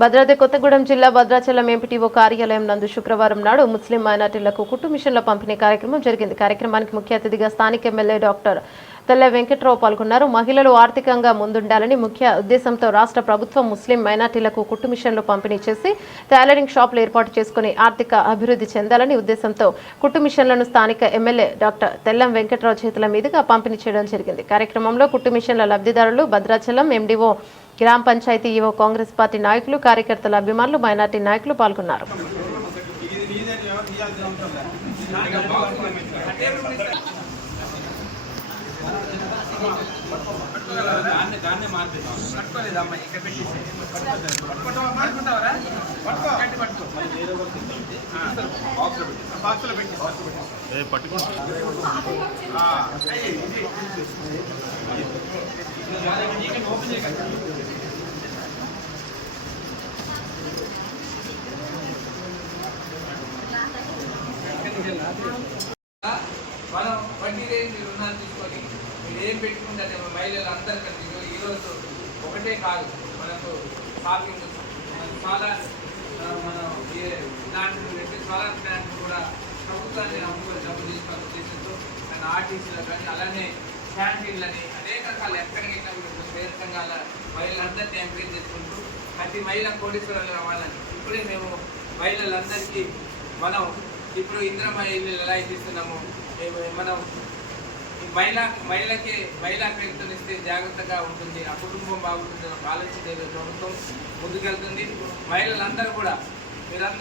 భద్రాద్రి కొత్తగూడెం జిల్లా భద్రాచలం ఎంపీటీఓ కార్యాలయం నందు శుక్రవారం నాడు ముస్లిం మైనార్టీలకు కుట్టు మిషన్ల పంపిణీ కార్యక్రమం జరిగింది. కార్యక్రమానికి ముఖ్య అతిథిగా స్థానిక ఎమ్మెల్యే డాక్టర్ తెల్ల వెంకట్రావు పాల్గొన్నారు. మహిళలు ఆర్థికంగా ముందుండాలని ముఖ్య ఉద్దేశంతో రాష్ట్ర ప్రభుత్వం ముస్లిం మైనార్టీలకు కుట్టు మిషన్లు పంపిణీ చేసి టైలరింగ్ షాపులు ఏర్పాటు చేసుకుని ఆర్థిక అభివృద్ధి చెందాలని ఉద్దేశంతో కుట్టు మిషన్లను స్థానిక ఎమ్మెల్యే డాక్టర్ తెల్లం వెంకట్రావు చేతుల మీదుగా పంపిణీ చేయడం జరిగింది. కార్యక్రమంలో కుట్టు మిషన్ల లబ్ధిదారులు భద్రాచలం ఎండిఓ గ్రామ పంచాయతీ ఈవో కాంగ్రెస్ పార్టీ నాయకులు కార్యకర్తల అభిమానులు మైనార్టీ నాయకులు పాల్గొన్నారు. దాన్ని దాన్నే మార్పిద్దాం పట్టుకోలేదమ్మా పెట్టేసి పట్టుకుంటావా పట్టుకుంటావరా పట్టుకో గట్టి పట్టుకో బాక్స్లో పెట్టి మనం వడ్డీ రేంజ్ రుణాలు తీసుకొని మీరు ఏం పెట్టుకుంటే మహిళలు అందరు కలిసి ఈరోజు ఒకటే కాదు మనకు షాపింగ్ చాలా ఆ, మనం ఏ- పెట్టి ప్లాంట్ కూడా ప్రభుత్వాన్ని అమ్ముకొని డబ్బు తీసుకున్న ఉద్దేశంతో ఆయన ఆర్టీసీలో కానీ అలానే క్యాంటీన్లని అనేక రకాల ఎక్కడికైనా కూడా పేరు సంఘాల మహిళలందరినీ ఎంకరేజ్ చేసుకుంటూ ప్రతి మహిళ కోటీశ్వరాలు రావాలని ఇప్పుడే మేము మహిళలందరికీ మనం ఇప్పుడు ఇంద్రమ్మ ఇల్లు ఎలా ఇస్తున్నాము మనం మహిళ మహిళకి మహిళా పేరుతో ఇస్తే జాగ్రత్తగా ఉంటుంది ఆ కుటుంబం బాగుంటుంది ఆలోచించే ప్రభుత్వం ముందుకెళ్తుంది. మహిళలందరూ కూడా మీరందరూ